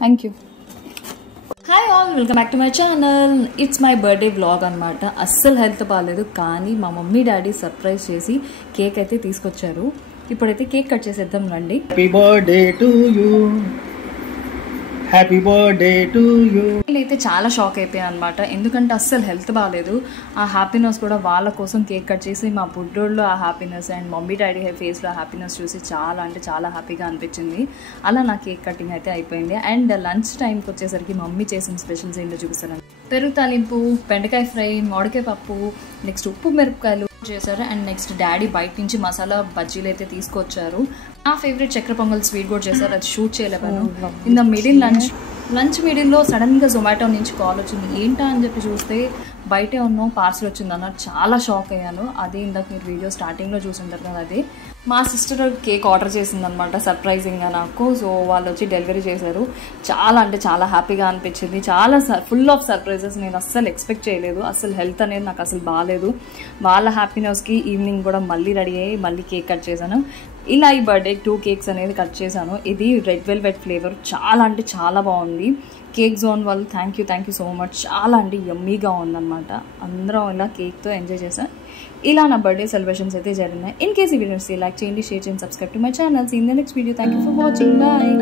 Thank you. Hi all, welcome back to my channel. It's my birthday vlog అనమాట. అస్సలు health బాగాలేదు, కానీ మా మమ్మీ డాడీ సర్ప్రైజ్ చేసి కేక్ అయితే తీసుకొచ్చారు. ఇప్పుడైతే కేక్ కట్ చేసేద్దాం రండి. Happy birthday to you, happy birthday to you. అయితే చాలా షాక్ అయిపోయాను అనమాట, ఎందుకంటే అస్సలు హెల్త్ బాగాలేదు. ఆ హ్యాపీనెస్ కూడా వాళ్ళ కోసం కేక్ కట్ చేసి మా బుడ్డోళ్ళు ఆ హ్యాపీనెస్ అండ్ మమ్మీ డాడీ ఫేస్లో హ్యాపీనెస్ చూసి చాలా అంటే చాలా హ్యాపీగా అనిపించింది. అలా నా కేక్ కటింగ్ అయితే అయిపోయింది. అండ్ లంచ్ టైంకి వచ్చేసరికి మమ్మీ చేసిన స్పెషల్స్ ఏంటో చూపిస్తాను. పెరుగు తాలింపు, బెండకాయ ఫ్రై, మామిడికాయ పప్పు, నెక్స్ట్ ఉప్పు మిరపకాయలు చేశారు. అండ్ నెక్స్ట్ డాడీ బయట నుంచి మసాలా బజ్జీలు అయితే తీసుకొచ్చారు. నా ఫేవరెట్ చక్కెర పొంగల్ స్వీట్ కూడా చేశారు, అది షూట్ చేయలేను. ఇన్ ద మిడిల్ లంచ్ మీడియంలో సడన్గా జొమాటో నుంచి కాల్ వచ్చింది. ఏంటా అని చెప్పి చూస్తే బయటే ఉన్న పార్సల్ వచ్చింది అన్నట్టు చాలా షాక్ అయ్యాను. అదే ఇందాక మీరు వీడియో స్టార్టింగ్లో చూసుంటారు కదా, అదే మా సిస్టర్ కేక్ ఆర్డర్ చేసిందనమాట సర్ప్రైజింగ్గా నాకు. సో వాళ్ళు వచ్చి డెలివరీ చేశారు. చాలా అంటే చాలా హ్యాపీగా అనిపించింది. చాలా ఫుల్ ఆఫ్ సర్ప్రైజెస్. నేను అస్సలు ఎక్స్పెక్ట్ చేయలేదు. అసలు హెల్త్ అనేది నాకు అసలు బాగాలేదు. వాళ్ళ హ్యాపీనెస్కి ఈవినింగ్ కూడా మళ్ళీ రెడీ అయ్యి మళ్ళీ కేక్ కట్ చేశాను. ఇలా ఈ బర్త్డే 2 కేక్స్ అనేది కట్ చేశాను. ఇది రెడ్ వెల్వెట్ ఫ్లేవర్, చాలా అంటే చాలా బాగుంది. కేక్ జోన్ వాళ్ళు థ్యాంక్ యూ సో మచ్. చాలా అంటే యమ్మీగా ఉందన్నమాట. అందరం ఇలా కేక్తో ఎంజాయ్ చేశాను. ఇలా నా బర్త్డే సెలబ్రేషన్స్ అయితే జరిగినాయి. ఇన్ కేస్ ఈ వీడియోస్ లైక్ చేయండి, షేర్ చేయండి, subscribe to my channel. See in the next video. Thank you for watching. Bye.